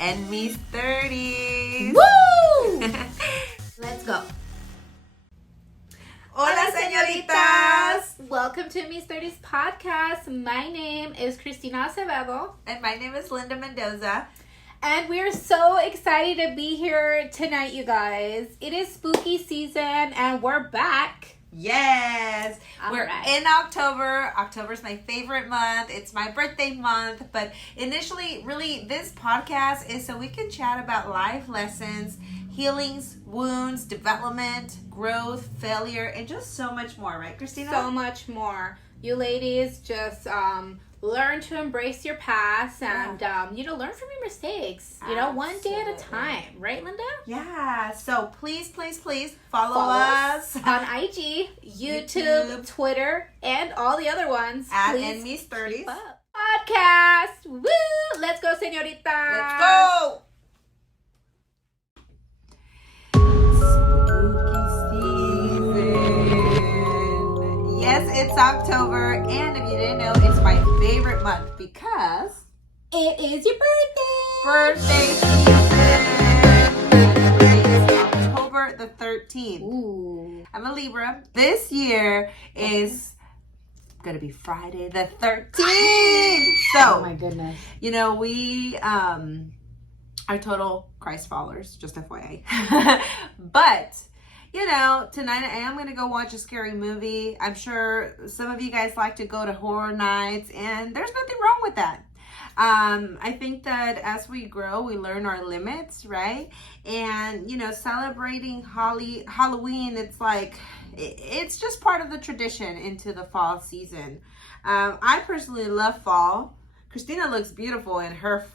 and Mis Thirties. Woo! Let's go. Hola, señoritas. Welcome to Mis Thirties podcast. My name is Cristina Acevedo. And my name is Linda Mendoza. And we're so excited to be here tonight, you guys. It is spooky season and we're back. Yes, we're right. in October. October's my favorite month. It's my birthday month. But initially, really, this podcast is so we can chat about life lessons, healings, wounds, development, growth, failure, and just so much more, right, Christina? So much more. You ladies just learn to embrace your past and, learn from your mistakes. You know, one day at a time. Right, Linda? Yeah. So please follow us on IG, YouTube, Twitter, and all the other ones. At Mis Thirties podcast. Woo! Let's go, señorita. Let's go. Yes, it's October, and if you didn't know, it's my favorite month because it is your birthday season. It's October the 13th. Ooh. I'm a Libra. This year is gonna be Friday the 13th. So, oh my goodness. You know, we are total Christ followers, just FYI. But you know, tonight I am going to go watch a scary movie. I'm sure some of you guys like to go to horror nights, and there's nothing wrong with that. I think that as we grow, we learn our limits, right? And, you know, celebrating Halloween, it's like, it's just part of the tradition into the fall season. I personally love fall. Christina looks beautiful in her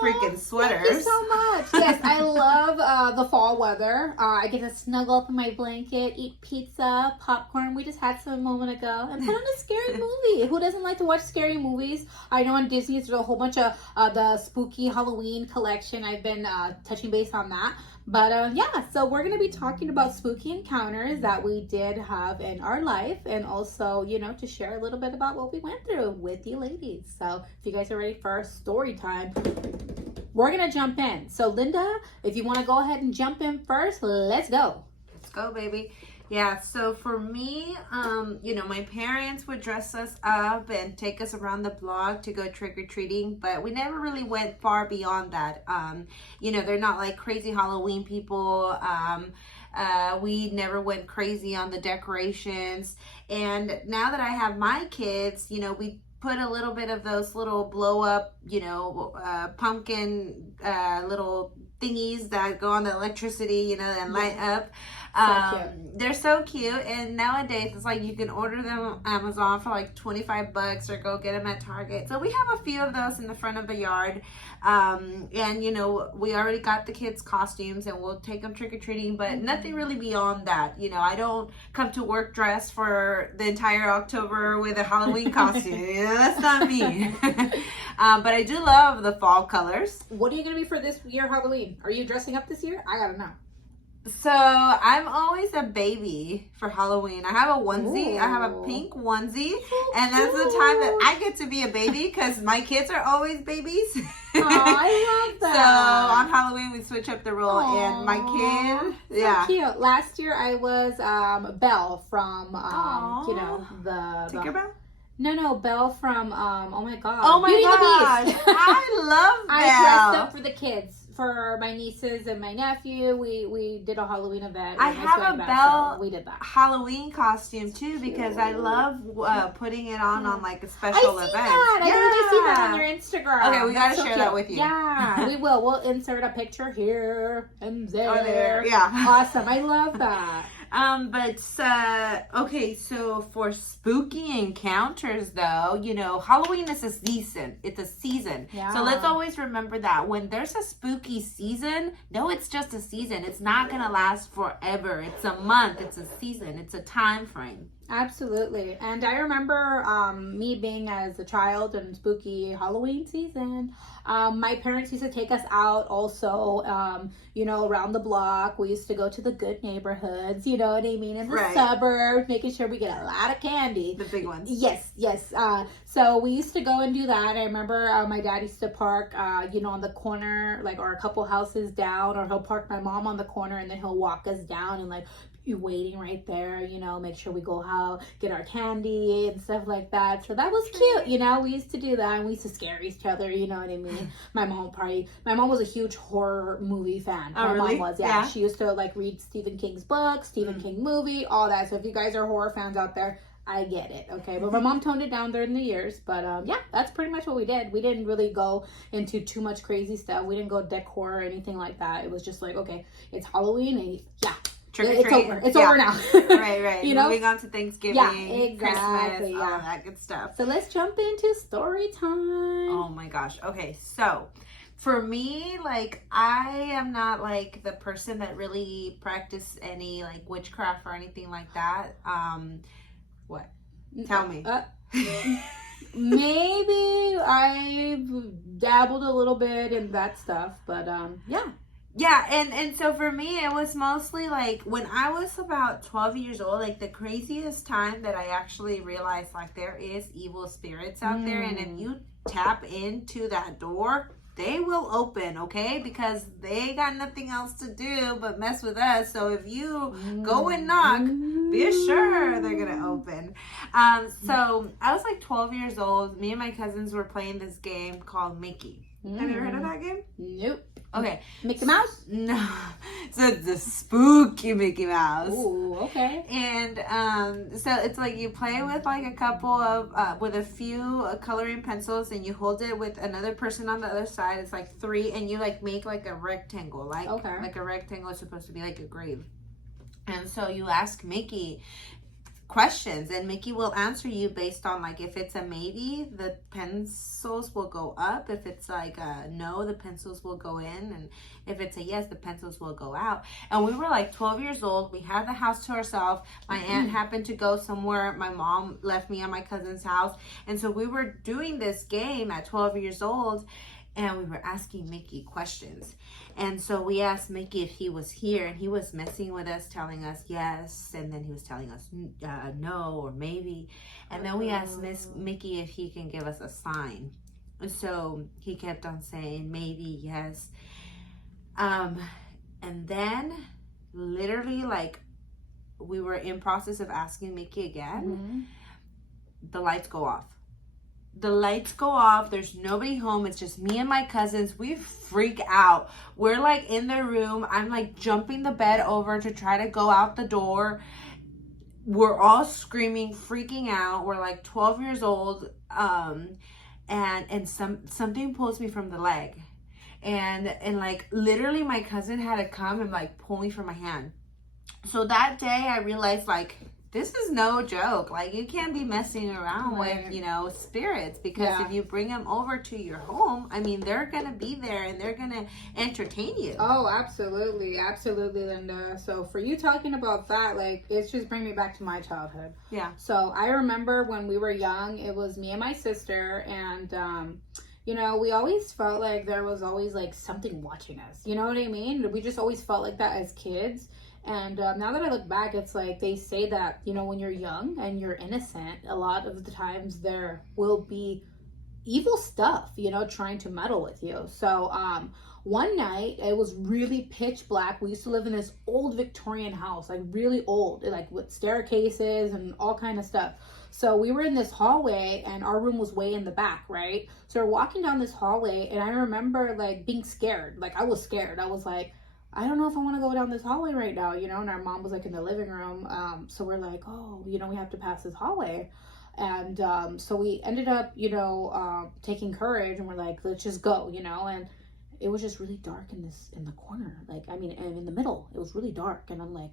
freaking sweaters. Thank you so much. Yes, I love the fall weather. I get to snuggle up in my blanket, eat pizza, popcorn. We just had some a moment ago. And put on a scary movie. Who doesn't like to watch scary movies? I know on Disney there's a whole bunch of the spooky Halloween collection. I've been touching base on that. But so we're going to be talking about spooky encounters that we did have in our life, and also, you know, to share a little bit about what we went through with you ladies. So if you guys are ready for our story time, we're going to jump in. So Linda, if you want to go ahead and jump in first, let's go. Let's go, baby. Yeah, so for me, you know, my parents would dress us up and take us around the block to go trick-or-treating, but we never really went far beyond that. You know, they're not like crazy Halloween people. We never went crazy on the decorations. And now that I have my kids, you know, we put a little bit of those little blow-up, you know, pumpkin little thingies that go on the electricity, you know, and light up. They're so cute, and nowadays it's like you can order them on Amazon for like $25 or go get them at Target. So we have a few of those in the front of the yard, and you know, we already got the kids costumes and we'll take them trick-or-treating, but nothing really beyond that. You know, I don't come to work dressed for the entire October with a Halloween costume. You know, that's not me. But I do love the fall colors. What are you gonna be for this year Halloween? Are you dressing up this year? I gotta know. So I'm always a baby for Halloween. I have a onesie. Ooh. I have a pink onesie. So and that's the time that I get to be a baby because my kids are always babies. Oh, I love that. So on Halloween we switch up the role. Aww. And my kid, so cute. Last year I was Belle from, you know, the Tinkerbell? No, Belle from, oh my God. Oh my Beauty gosh. and the Beast. I love Belle. I dressed up for the kids. For my nieces and my nephew, we did a Halloween event. I have a Belle so we did that. Halloween costume too because I love putting it on like a special I see event. That. I literally see that on your Instagram. Okay, we gotta so share cute. that with you. Yeah, we will. We'll insert a picture here and there. Oh, there. Yeah. Awesome. I love that. Okay, so for spooky encounters though, you know, Halloween is a season. It's a season. Yeah. So let's always remember that when there's a spooky season, no, it's just a season. It's not going to last forever. It's a month. It's a season. It's a time frame. Absolutely. And I remember me being as a child in spooky Halloween season. My parents used to take us out also, around the block. We used to go to the good neighborhoods, you know what I mean, in the Right. suburbs, making sure we get a lot of candy. The big ones. Yes, yes. So we used to go and do that. I remember my dad used to park, on the corner, like, or a couple houses down, or he'll park my mom on the corner and then he'll walk us down and, like, you waiting right there, make sure we go out, get our candy and stuff like that. So that was cute, we used to do that, and we used to scare each other, you know what I mean? My mom was a huge horror movie fan. Oh, My really? mom was, yeah. She used to like read Stephen King's books, Stephen King movie, all that. So if you guys are horror fans out there, I get it, okay? But my mom toned it down during the years. But yeah, that's pretty much what we did. We didn't really go into too much crazy stuff. We didn't go decor or anything like that. It was just like, okay, it's Halloween, and yeah. It's over. It's over now. Right. Moving on to Thanksgiving, exactly, Christmas, all of that good stuff. So let's jump into story time. Oh my gosh. Okay, so for me, like, I am not like the person that really practice any like witchcraft or anything like that. What? Tell me. Maybe I've dabbled a little bit in that stuff, but yeah. Yeah, and so for me, it was mostly like when I was about 12 years old, like the craziest time that I actually realized like there is evil spirits out there, and if you tap into that door, they will open, okay? Because they got nothing else to do but mess with us. So if you go and knock, be sure they're gonna open. So I was like 12 years old. Me and my cousins were playing this game called Mickey. Have you ever heard of that game? Nope. Okay. Mickey Mouse? No. So it's a spooky Mickey Mouse. Ooh, okay. And so it's like you play with like a couple of, with a few coloring pencils, and you hold it with another person on the other side. It's like 3, and you like make like a rectangle. Like a rectangle is supposed to be like a grave. And so you ask Mickey questions, and Mickey will answer you based on like, if it's a maybe, the pencils will go up. If it's like a no, the pencils will go in, and if it's a yes, the pencils will go out. And we were like 12 years old. We had the house to ourselves. My aunt happened to go somewhere. My mom left me at my cousin's house, and so we were doing this game at 12 years old, and we were asking Mickey questions. And so we asked Mickey if he was here, and he was messing with us, telling us yes, and then he was telling us no or maybe. And then we asked Mickey if he can give us a sign. So he kept on saying maybe, yes. And then literally, like, we were in process of asking Mickey again, the lights go off. The lights go off. There's nobody home. It's just me and my cousins. We freak out. We're like in the room. I'm like jumping the bed over to try to go out the door. We're all screaming, freaking out. We're like 12 years old. And something pulls me from the leg. And like literally my cousin had to come and like pull me from my hand. So that day I realized, like, this is no joke. Like, you can't be messing around with, spirits, because if you bring them over to your home, I mean, they're going to be there and they're going to entertain you. Oh, absolutely. Absolutely, Linda. So for you talking about that, like, it's just bringing me back to my childhood. Yeah. So I remember when we were young, it was me and my sister, and, we always felt like there was always like something watching us. You know what I mean? We just always felt like that as kids. And now that I look back, it's like they say that, when you're young and you're innocent, a lot of the times there will be evil stuff, trying to meddle with you. So one night, it was really pitch black. We used to live in this old Victorian house, like really old, like with staircases and all kind of stuff. So we were in this hallway, and our room was way in the back, right? So we're walking down this hallway, and I remember like being scared. Like, I was scared. I was like, I don't know if I want to go down this hallway right now, and our mom was like in the living room. So we're like, oh, we have to pass this hallway. And so we ended up, taking courage, and we're like, let's just go, and it was just really dark in the corner. Like, I mean, and in the middle, it was really dark. And I'm like,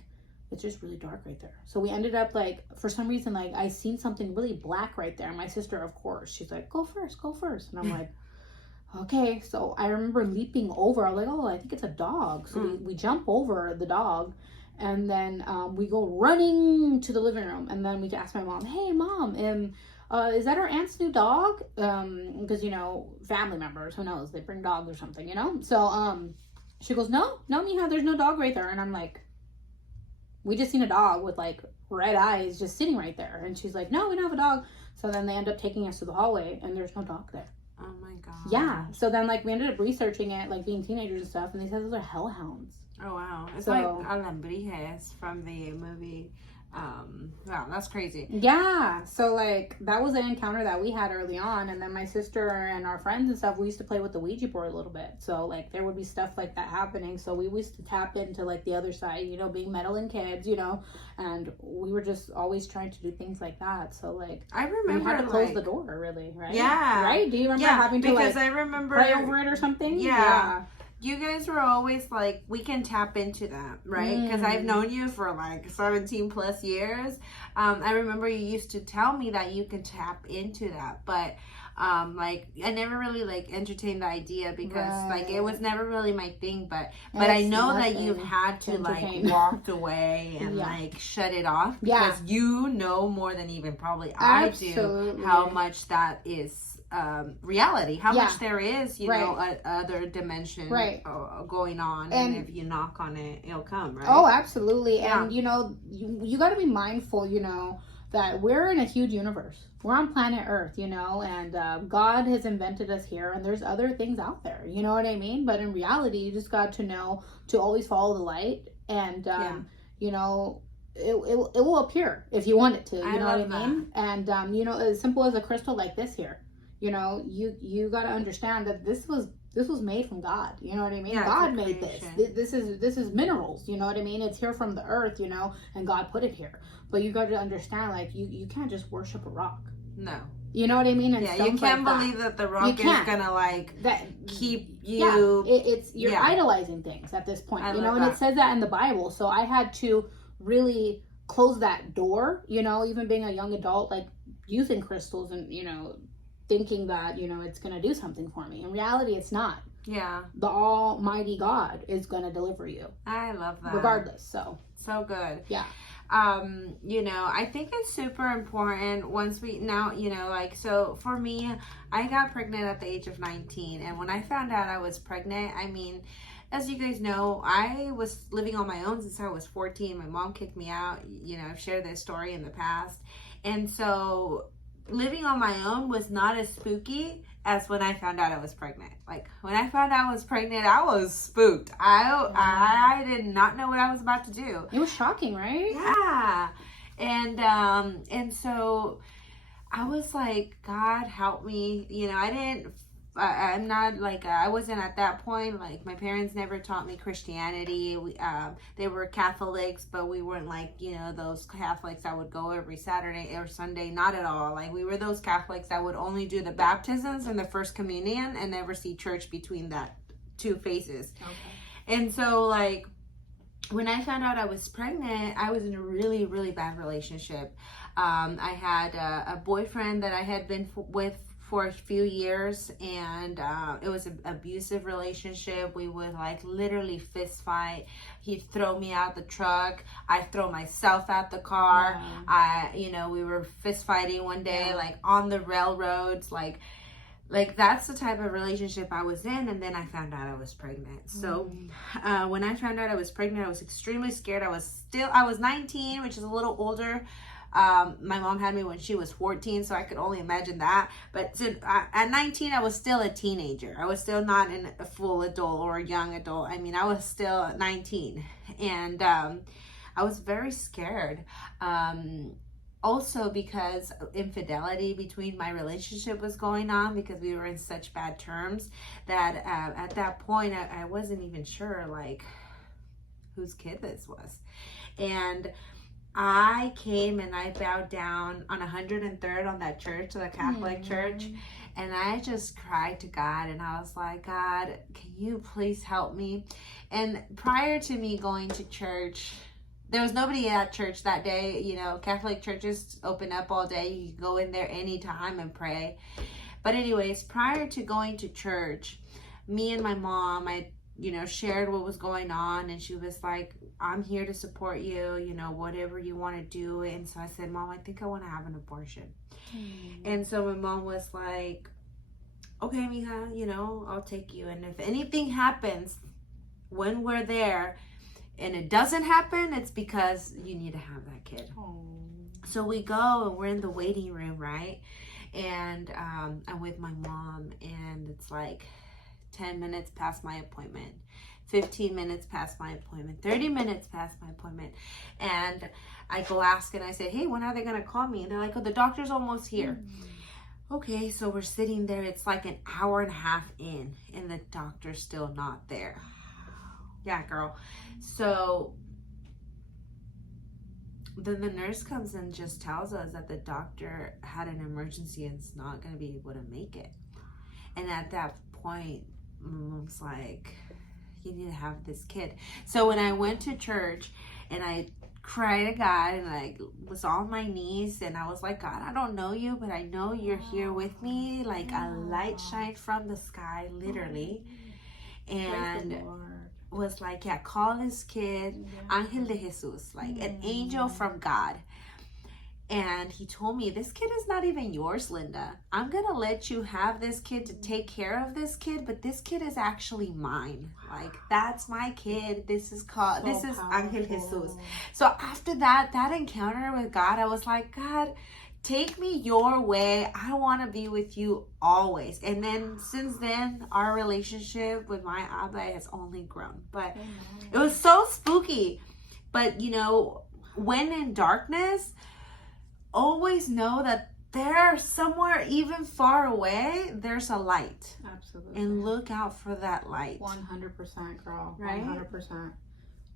it's just really dark right there. So we ended up like, for some reason, like I seen something really black right there. And my sister, of course, she's like, go first. And I'm like, okay. So I remember leaping over. I was like, oh, I think it's a dog. So we jump over the dog, And then we go running to the living room, and then we ask my mom, "Hey, mom, is that our aunt's new dog?" Because family members, who knows, they bring dogs or something, So she goes, "No, no, mija, there's no dog right there." And I'm like, "We just seen a dog with like red eyes just sitting right there." And she's like, "No, we don't have a dog." So then they end up taking us to the hallway, and there's no dog there. Oh my god. Yeah. So then like we ended up researching it, like being teenagers and stuff, and they said those are hellhounds. Oh wow. It's So- like Alambrijes from the movie. Wow, that's crazy. Yeah. So like that was an encounter that we had early on, and then my sister and our friends and stuff, we used to play with the Ouija board a little bit. So like there would be stuff like that happening. So we used to tap into like the other side, being meddling kids, and we were just always trying to do things like that. So like I remember we had to close the door, really, right? Yeah. Right? Do you remember Yeah, having to because like I remember pray over it or something? Yeah. You guys were always like, we can tap into that, right? Because I've known you for like 17 plus years. I remember you used to tell me that you can tap into that, but like I never really like entertained the idea because like it was never really my thing. But I know that you've had to like walked away and like shut it off because you know more than even probably I do how much that is reality, how much there is, other dimension going on, and if you knock on it, it'll come, right? Oh, absolutely. And you got to be mindful, that we're in a huge universe. We're on planet Earth, and God has invented us here, and there's other things out there, you know what I mean? But in reality, you just got to know to always follow the light, and it will appear if you want it to, you know what I mean? And as simple as a crystal like this here, you got to understand that this was made from God, you know what I mean? God made this. This is minerals, you know what I mean? It's here from the earth, and God put it here. But you got to understand, like, you can't just worship a rock. No. You know what I mean? And you can't believe that the rock is gonna like keep you. You're idolizing things at this point, and it says that in the Bible. So I had to really close that door, even being a young adult, like using crystals and thinking that it's gonna do something for me. In reality, it's not. Yeah. The Almighty God is gonna deliver you. I love that. Regardless, so good. Yeah. I think it's super important once we now, so for me, I got pregnant at the age of 19, and when I found out I was pregnant, I mean, as you guys know, I was living on my own since I was 14. My mom kicked me out. I've shared this story in the past, and so living on my own was not as spooky as when I found out I was pregnant. Like when I found out I was pregnant, I was spooked. I did not know what I was about to do. It was shocking, right? Yeah. And so I was like, God help me. I'm not like, I wasn't at that point, like my parents never taught me Christianity. They were Catholics, but we weren't like, those Catholics that would go every Saturday or Sunday, not at all. Like we were those Catholics that would only do the baptisms and the first communion and never see church between that two phases. Okay. And so like, when I found out I was pregnant, I was in a really, really bad relationship. I had a boyfriend that I had been with for a few years, and it was an abusive relationship. We would like literally fist fight. He'd throw me out the truck. I'd throw myself out the car. We were fist fighting one day, like on the railroads, like that's the type of relationship I was in. And then I found out I was pregnant. So when I found out I was pregnant, I was extremely scared. I was 19, which is a little older. My mom had me when she was 14, so I could only imagine that. But at 19, I was still a teenager. I was still not a full adult or a young adult. I mean, I was still 19, and I was very scared. Also because infidelity between my relationship was going on, because we were in such bad terms that at that point I wasn't even sure like whose kid this was. And I came and I bowed down on 103rd on that church, the Catholic church, and I just cried to God, and I was like, God, can you please help me? And prior to me going to church, there was nobody at church that day. Catholic churches open up all day. You can go in there anytime and pray. But anyways, prior to going to church, me and my mom, shared what was going on, and she was like, I'm here to support you, whatever you want to do. And so I said, Mom, I think I want to have an abortion. And so my mom was like, okay, mija, I'll take you. And if anything happens when we're there and it doesn't happen, it's because you need to have that kid. So we go and we're in the waiting room, right? And I'm with my mom, and it's like 10 minutes past my appointment, 15 minutes past my appointment, 30 minutes past my appointment. And I go ask, and I say, hey, when are they going to call me? And they're like, oh, the doctor's almost here. Okay, so we're sitting there. It's like an hour and a half in, and the doctor's still not there. Yeah, girl. So then the nurse comes and just tells us that the doctor had an emergency and is not going to be able to make it. And at that point, my mom's like, you need to have this kid. So when I went to church and I cried to God and I was on my knees and I was like, God, I don't know you, but I know you're here with me. Like a light shined from the sky, literally. And was like, yeah, call this kid Ángel de Jesús, like an angel from God. And he told me, this kid is not even yours, Linda. I'm going to let you have this kid to take care of this kid, but this kid is actually mine. Like, that's my kid. This is Ángel Jesús. So after that encounter with God, I was like, God, take me your way. I want to be with you always. And then since then, our relationship with my Abba has only grown. But it was so spooky. But, when in darkness, always know that there, somewhere even far away, there's a light. Absolutely. And look out for that light. 100%, girl. Right? 100%.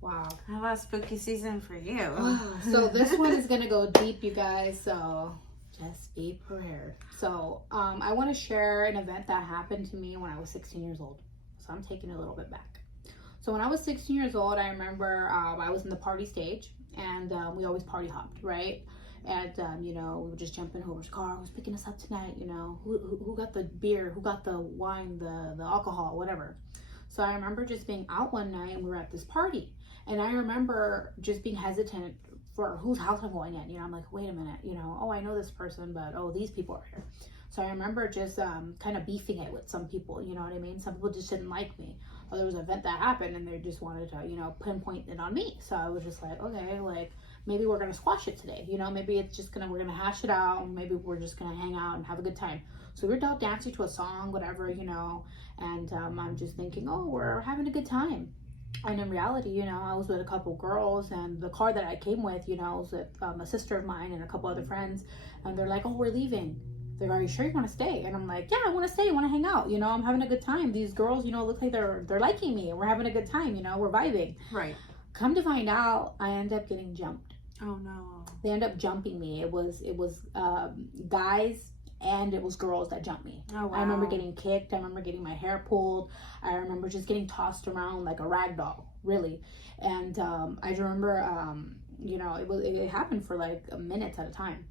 Wow. How about spooky season for you? So this one is going to go deep, you guys. So just be prepared. So I want to share an event that happened to me when I was 16 years old. So I'm taking it a little bit back. So when I was 16 years old, I remember I was in the party stage, and we always party hopped, right? And, we would just jump in whoever's car, who's picking us up tonight, who got the beer, who got the wine, the alcohol, whatever. So I remember just being out one night, and we were at this party. And I remember just being hesitant for whose house I'm going in. I'm like, wait a minute, oh, I know this person, but, oh, these people are here. So I remember just kind of beefing it with some people, you know what I mean? Some people just didn't like me. Or there was an event that happened, and they just wanted to, pinpoint it on me. So I was just like, okay, like, maybe we're going to squash it today. Maybe it's just we're going to hash it out. Maybe we're just going to hang out and have a good time. So we're all dancing to a song, whatever, and I'm just thinking, oh, we're having a good time. And in reality, I was with a couple girls, and the car that I came with, I was with a sister of mine and a couple other friends, and they're like, oh, we're leaving. They're like, are you sure you want to stay? And I'm like, yeah, I want to stay. I want to hang out. I'm having a good time. These girls, look like they're liking me. We're having a good time. We're vibing. Right. Come to find out, I end up getting jumped. Oh no. They end up jumping me. It was guys and it was girls that jumped me. Oh, wow. I remember getting kicked. I remember getting my hair pulled. I remember just getting tossed around like a rag doll, really. And I remember, it happened for like minutes at a time.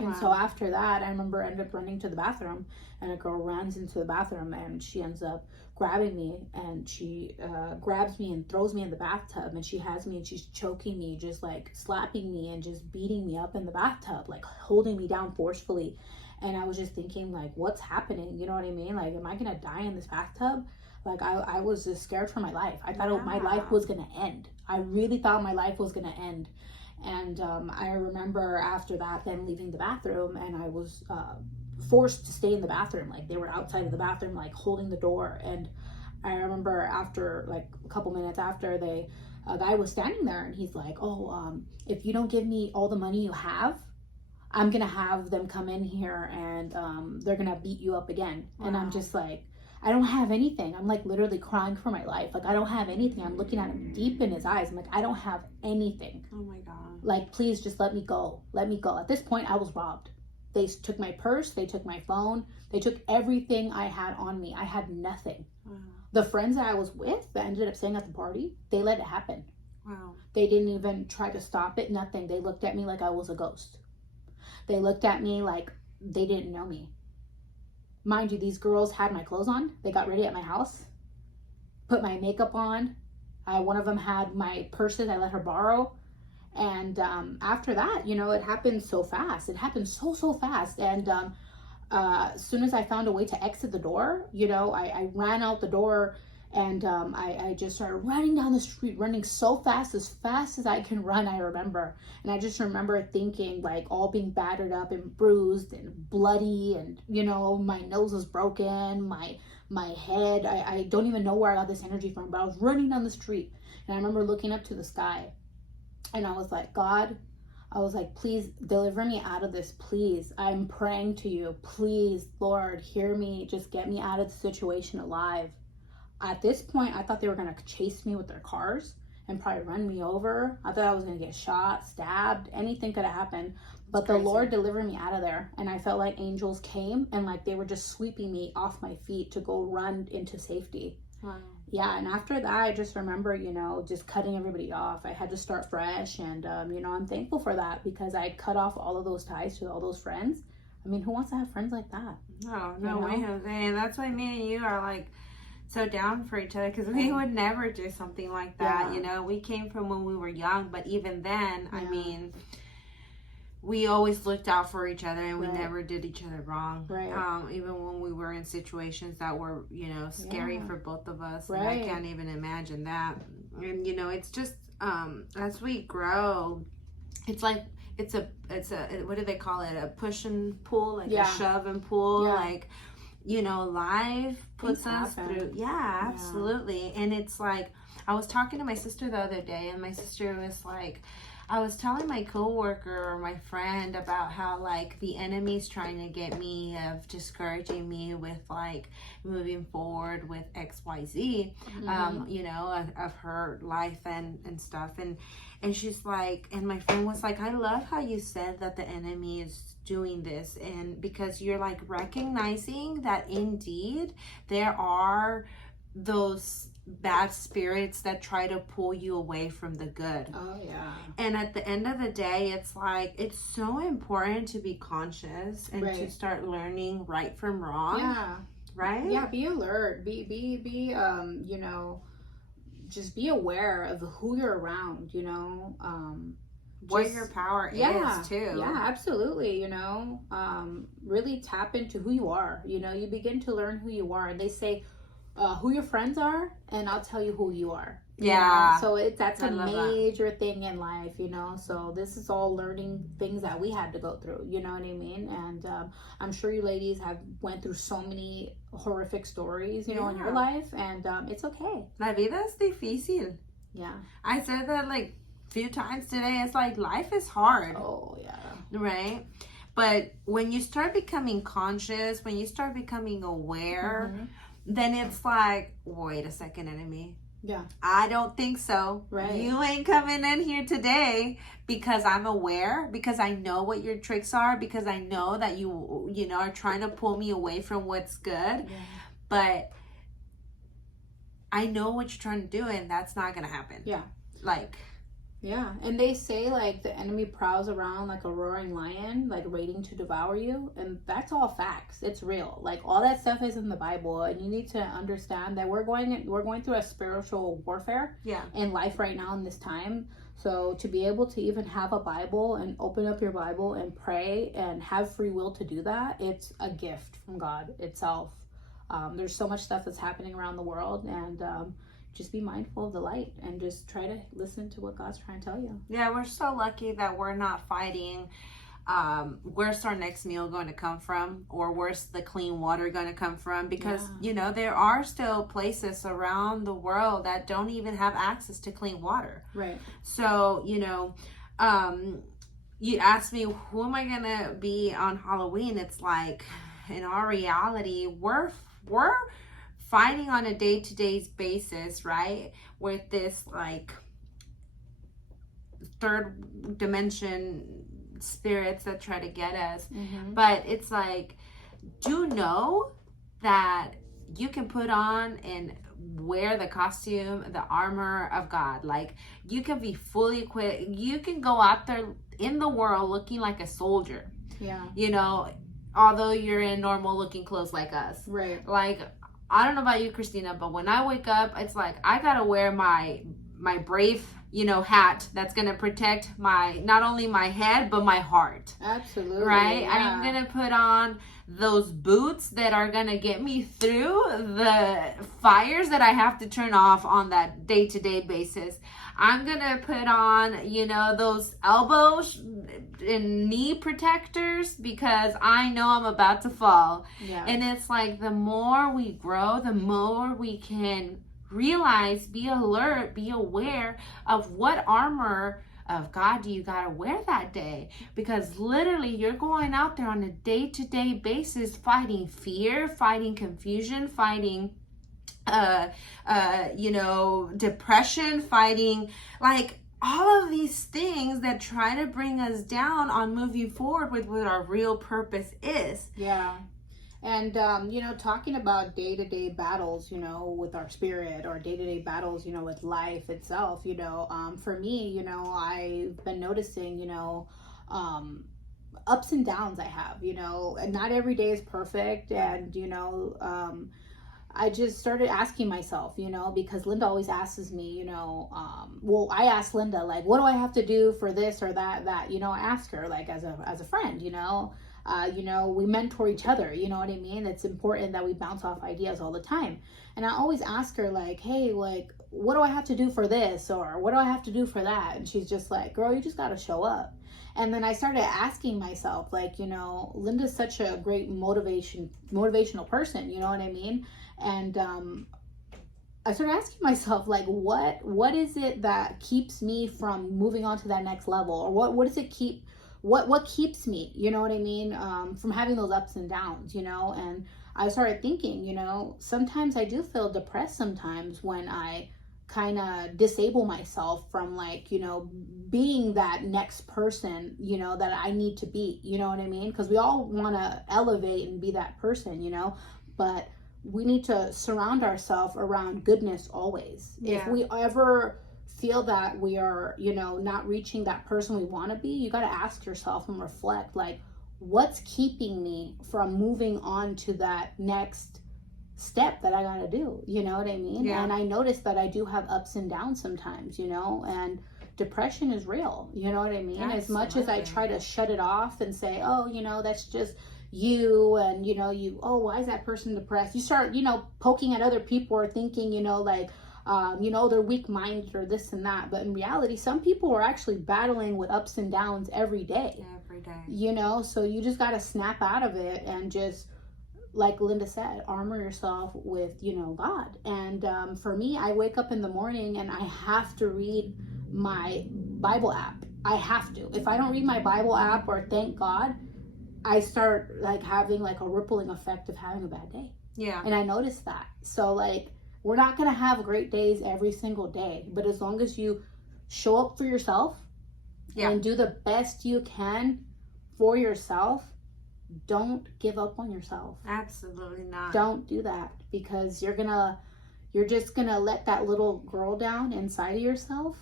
And so after that, I remember I ended up running to the bathroom, and a girl runs into the bathroom, and she ends up grabbing me, and she grabs me and throws me in the bathtub, and she has me and she's choking me, just like slapping me and just beating me up in the bathtub, like holding me down forcefully. And I was just thinking, like, what's happening? You know what I mean? Like, am I gonna die in this bathtub? Like, I was just scared for my life. I thought my life was gonna end. I really thought my life was gonna end. And I remember after that, then leaving the bathroom, and I was forced to stay in the bathroom. Like, they were outside of the bathroom, like holding the door. And I remember after, like a couple minutes after, a guy was standing there, and he's like, oh, if you don't give me all the money you have, I'm gonna have them come in here, and they're gonna beat you up again. Wow. And I'm just like, I don't have anything. I'm like literally crying for my life. Like, I don't have anything. I'm looking at him deep in his eyes. I'm like, I don't have anything. Oh my God. Like, please just let me go. Let me go. At this point, I was robbed. They took my purse. They took my phone. They took everything I had on me. I had nothing. Wow. The friends that I was with that ended up staying at the party, they let it happen. Wow. They didn't even try to stop it. Nothing. They looked at me like I was a ghost. They looked at me like they didn't know me. Mind you, these girls had my clothes on. They got ready at my house. put my makeup on. One of them had my purses I let her borrow. And after that, it happened so fast. It happened so fast. And as soon as I found a way to exit the door, I ran out the door, and I just started running down the street, running so fast as I can run, I remember. And I just remember thinking, like, all being battered up and bruised and bloody, and, my nose was broken, my head, I don't even know where I got this energy from, but I was running down the street. And I remember looking up to the sky, and I was like, God, I was like, please deliver me out of this, please. I'm praying to you. Please, Lord, hear me. Just get me out of the situation alive. At this point, I thought they were going to chase me with their cars and probably run me over. I thought I was going to get shot, stabbed. Anything could have happened. But the Lord delivered me out of there. And I felt like angels came and like they were just sweeping me off my feet to go run into safety. Wow. Yeah, and after that, I just remember, just cutting everybody off. I had to start fresh, and, I'm thankful for that, because I cut off all of those ties to all those friends. I mean, who wants to have friends like that? No way, Jose. And that's why me and you are, like, so down for each other, because we would never do something like that. We came from when we were young, but even then, I mean, we always looked out for each other, and we never did each other wrong. Right. Even when we were in situations that were, scary for both of us. And I can't even imagine that. And, it's just, as we grow, it's like, it's a, what do they call it? A push and pull, like a shove and pull, like, life puts us through. Yeah, absolutely. And it's like, I was talking to my sister the other day, and my sister was like, I was telling my coworker or my friend about how, like, the enemy's trying to get me, of discouraging me with, like, moving forward with XYZ, of her life and stuff. And she's like, and my friend was like, I love how you said that the enemy is doing this. And because you're, like, recognizing that indeed there are those bad spirits that try to pull you away from the good. Oh yeah. And at the end of the day, it's like, it's so important to be conscious and to start learning right from wrong. Yeah. Right? Yeah, be alert. Be just be aware of who you're around, what your power is too. Yeah, absolutely. Really tap into who you are. You begin to learn who you are. And they say who your friends are, and I'll tell you who you are. So that's a major thing in life, so this is all learning things that we had to go through, you know what I mean? And I'm sure you ladies have went through so many horrific stories, in your life, and it's okay. La vida es difícil. Yeah. I said that like a few times today. It's like, life is hard. Oh yeah. Right? But when you start becoming conscious, when you start becoming aware, then it's like, wait a second, enemy. Yeah. I don't think so. Right. You ain't coming in here today, because I'm aware, because I know what your tricks are, because I know that you are trying to pull me away from what's good. Yeah. But I know what you're trying to do, and that's not going to happen. Yeah. Like, yeah, and they say, like, the enemy prowls around like a roaring lion, like, waiting to devour you, and that's all facts. It's real. Like, all that stuff is in the Bible, and you need to understand that we're going through a spiritual warfare in life right now in this time. So to be able to even have a Bible and open up your Bible and pray and have free will to do that, it's a gift from God itself. There's so much stuff that's happening around the world, and just be mindful of the light and just try to listen to what God's trying to tell you. Yeah, we're so lucky that we're not fighting where's our next meal going to come from, or where's the clean water going to come from, because there are still places around the world that don't even have access to clean water. Right. So you asked me, who am I gonna be on Halloween? It's like, in our reality, we're fighting on a day-to-day basis, right, with this, like, third dimension spirits that try to get us. But it's like, do know that you can put on and wear the costume, the armor of God. Like, you can be fully equipped. You can go out there in the world looking like a soldier. Yeah. Although you're in normal looking clothes like us. Right. Like, I don't know about you, Christina, but when I wake up, it's like I gotta wear my brave, hat that's gonna protect not only my head but my heart. Absolutely. Right? Yeah. I'm gonna put on those boots that are gonna get me through the fires that I have to turn off on that day-to-day basis. I'm gonna put on, those elbows and knee protectors because I know I'm about to fall. Yeah. And it's like the more we grow, the more we can realize, be alert, be aware of what armor of God do you gotta wear that day, because literally you're going out there on a day-to-day basis fighting fear, fighting confusion, fighting depression, fighting like all of these things that try to bring us down on moving forward with what our real purpose is. Yeah. And, talking about day-to-day battles, with our spirit, or day-to-day battles, with life itself, for me, I've been noticing, ups and downs I have, and not every day is perfect. And, I just started asking myself, because Linda always asks me, I asked Linda, like, what do I have to do for this or that, I ask her, like, as a friend, we mentor each other, you know what I mean? It's important that we bounce off ideas all the time. And I always ask her, like, hey, like, what do I have to do for this? Or what do I have to do for that? And she's just like, girl, you just got to show up. And then I started asking myself, like, Linda's such a great motivational person, you know what I mean? And I started asking myself, like, what is it that keeps me from moving on to that next level? Or what does it keep, what keeps me, you know what I mean, from having those ups and downs, And I started thinking, sometimes I do feel depressed sometimes when I kind of disable myself from, like, being that next person, that I need to be, you know what I mean? Because we all want to elevate and be that person, but we need to surround ourselves around goodness always. Yeah. If we ever feel that we are, not reaching that person we want to be, you got to ask yourself and reflect, like, what's keeping me from moving on to that next step that I got to do, you know what I mean? Yeah. And I noticed that I do have ups and downs sometimes, and depression is real, you know what I mean? Absolutely. As much as I try to shut it off and say, oh, that's just you, and why is that person depressed? You start, poking at other people or thinking, like, they're weak-minded or this and that. But in reality, some people are actually battling with ups and downs every day. Every day. So you just got to snap out of it and just, like Linda said, armor yourself with, God. And for me, I wake up in the morning and I have to read my Bible app. I have to. If I don't read my Bible app or thank God, I start, like, having, like, a rippling effect of having a bad day. Yeah. And I noticed that. So, like, we're not going to have great days every single day, but as long as you show up for yourself, yeah, and do the best you can for yourself, don't give up on yourself. Absolutely not. Don't do that, because you're just gonna let that little girl down inside of yourself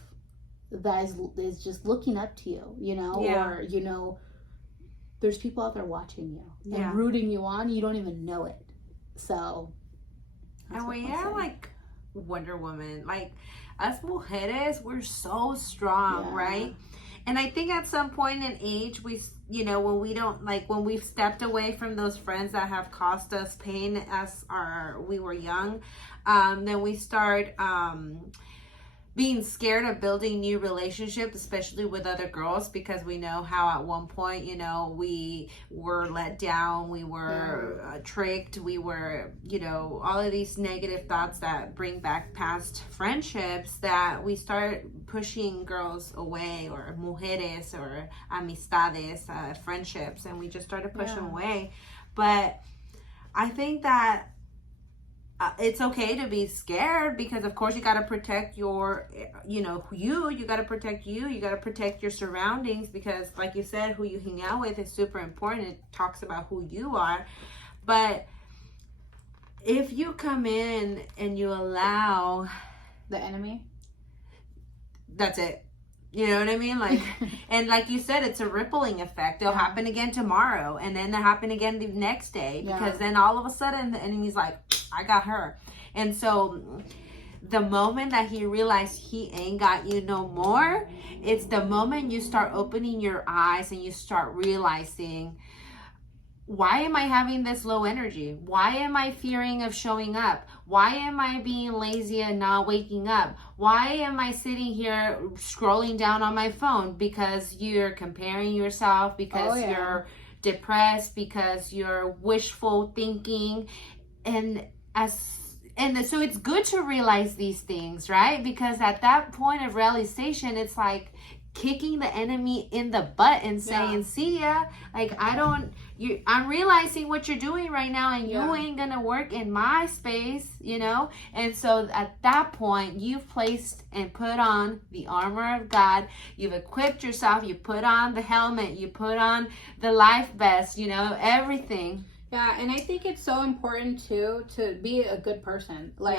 that is just looking up to you, Yeah. Or there's people out there watching you and Yeah. rooting you on. You don't even know it. So, and we are like Wonder Woman, like us mujeres, we're so strong, Yeah. right? And I think at some point in age, we, when we don't, like, when we've stepped away from those friends that have caused us pain as we were young, then we start being scared of building new relationships, especially with other girls, because we know how at one point, we were let down, we were tricked, we were, all of these negative thoughts that bring back past friendships, that we start pushing girls away, or mujeres, or amistades, friendships, and we just started pushing them away. But I think that it's okay to be scared, because of course you got to protect your, you got to protect you got to protect your surroundings, because like you said, who you hang out with is super important. It talks about who you are. But if you come in and you allow the enemy, that's it. You know what I mean? Like, and like you said, it's a rippling effect. It'll happen again tomorrow, and then it'll happen again the next day, because then all of a sudden the enemy's like, I got her. And so the moment that he realized he ain't got you no more, it's the moment you start opening your eyes and you start realizing, why am I having this low energy? Why am I fearing of showing up? Why am I being lazy and not waking up? Why am I sitting here scrolling down on my phone? Because you're comparing yourself, because you're depressed, because you're wishful thinking. And so it's good to realize these things, right? Because at that point of realization, it's like kicking the enemy in the butt and saying, see ya, like, I'm realizing what you're doing right now, and you ain't gonna work in my space, you know? And so at that point, you've placed and put on the armor of God. You've equipped yourself. You put on the helmet. You put on the life vest, you know, everything. Yeah, and I think it's so important, too, to be a good person. Like,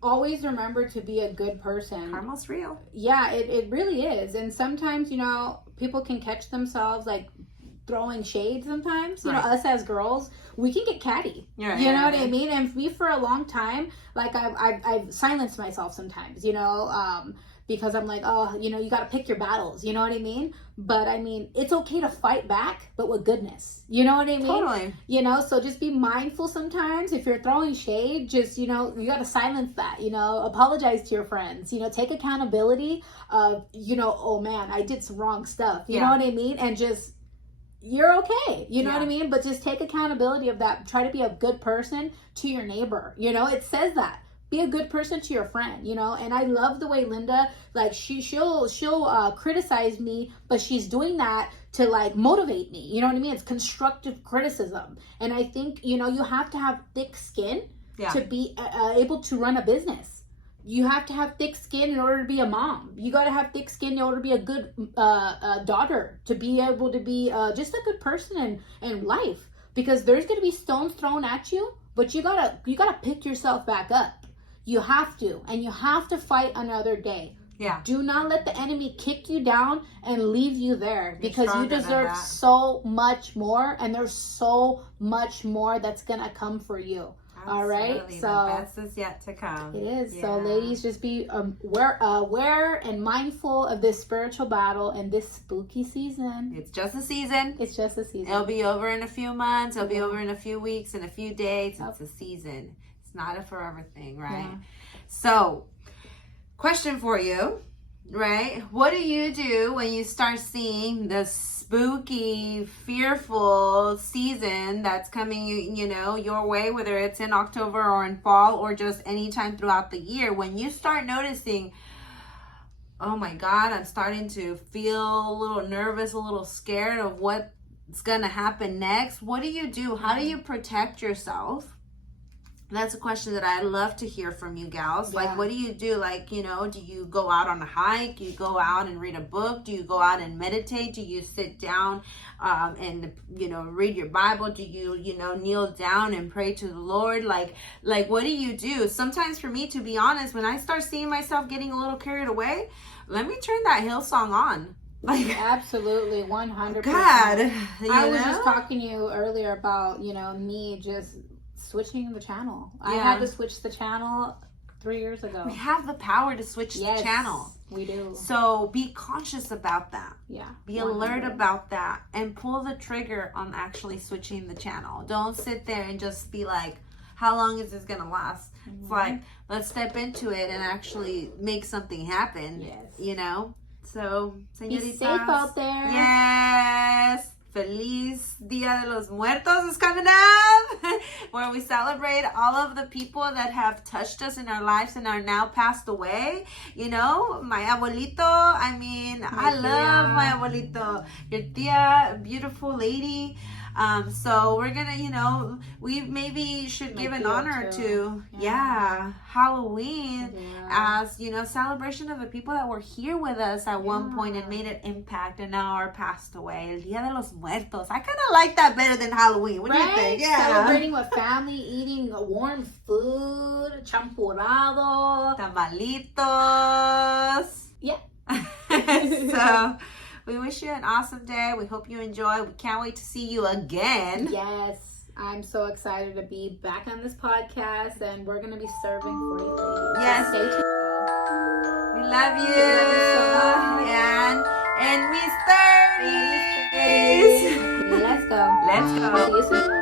always remember to be a good person. Karma's real. Yeah, it really is. And sometimes, you know, people can catch themselves, like, throwing shade sometimes. You know, us as girls, we can get catty. You know what I mean? And me, for a long time, like, I've silenced myself sometimes, you know, because I'm like, oh, you know, you got to pick your battles. You know what I mean? But, I mean, it's okay to fight back, but with goodness. You know what I mean? Totally. You know, so just be mindful sometimes. If you're throwing shade, just, you know, you got to silence that, you know, apologize to your friends, you know, take accountability of, you know, oh, man, I did some wrong stuff. You know what I mean? And just, you're okay. You know what I mean? But just take accountability of that. Try to be a good person to your neighbor. You know, it says that. Be a good person to your friend, you know. And I love the way Linda, like, she'll criticize me, but she's doing that to, like, motivate me. You know what I mean? It's constructive criticism. And I think, you know, you have to have thick skin to be able to run a business. You have to have thick skin in order to be a mom. You got to have thick skin in order to be a good daughter, to be able to be just a good person in life. Because there's going to be stones thrown at you, but you gotta pick yourself back up. You have to, and you have to fight another day. Yeah. Do not let the enemy kick you down and leave you there, because you deserve so much more, and there's so much more that's gonna come for you. Absolutely. All right, so the best is yet to come. It is. Yeah. So, ladies, just be aware and mindful of this spiritual battle and this spooky season. It's just a season. It's just a season. It'll be over in a few months. It'll be over in a few weeks, in a few days. It's a season. It's not a forever thing, right? Yeah. So, question for you, right? What do you do when you start seeing the spooky, fearful season that's coming, you know, your way, whether it's in October or in fall or just anytime throughout the year? When you start noticing, oh my God, I'm starting to feel a little nervous, a little scared of what's going to happen next, what do you do? How do you protect yourself? That's a question that I love to hear from you gals. Yeah. Like, what do you do? Like, you know, do you go out on a hike? Do you go out and read a book? Do you go out and meditate? Do you sit down and, you know, read your Bible? Do you, you know, kneel down and pray to the Lord? Like, what do you do? Sometimes for me, to be honest, when I start seeing myself getting a little carried away, let me turn that Hillsong on. Like, absolutely, 100%. God, I was just talking to you earlier about, you know, me just switching the channel. I had to switch the channel 3 years ago. We have the power to switch the channel. We do. So be conscious about that. Yeah. Be alert about that, and pull the trigger on actually switching the channel. Don't sit there and just be like, how long is this going to last? Mm-hmm. It's like, let's step into it and actually make something happen. Yes. You know? So, señoritas, be safe out there. Yes. Feliz Dia de los Muertos is coming up, where we celebrate all of the people that have touched us in our lives and are now passed away. You know, my abuelito, I mean, I love my abuelito. Your tia, beautiful lady. So we're gonna, you know, we maybe should give an honor to, Halloween as, you know, celebration of the people that were here with us at one point and made an impact and now are passed away. El Dia de los Muertos. I kind of like that better than Halloween. What do you think? Yeah. Celebrating with family, eating warm food, champurrado, tamalitos. Yeah. So we wish you an awesome day. We hope you enjoy. We can't wait to see you again. Yes. I'm so excited to be back on this podcast, and we're going to be serving for you ladies. Yes. Stay tuned. We love you. We love you so much. And Mis 30s. Let's go. Let's go. See you soon.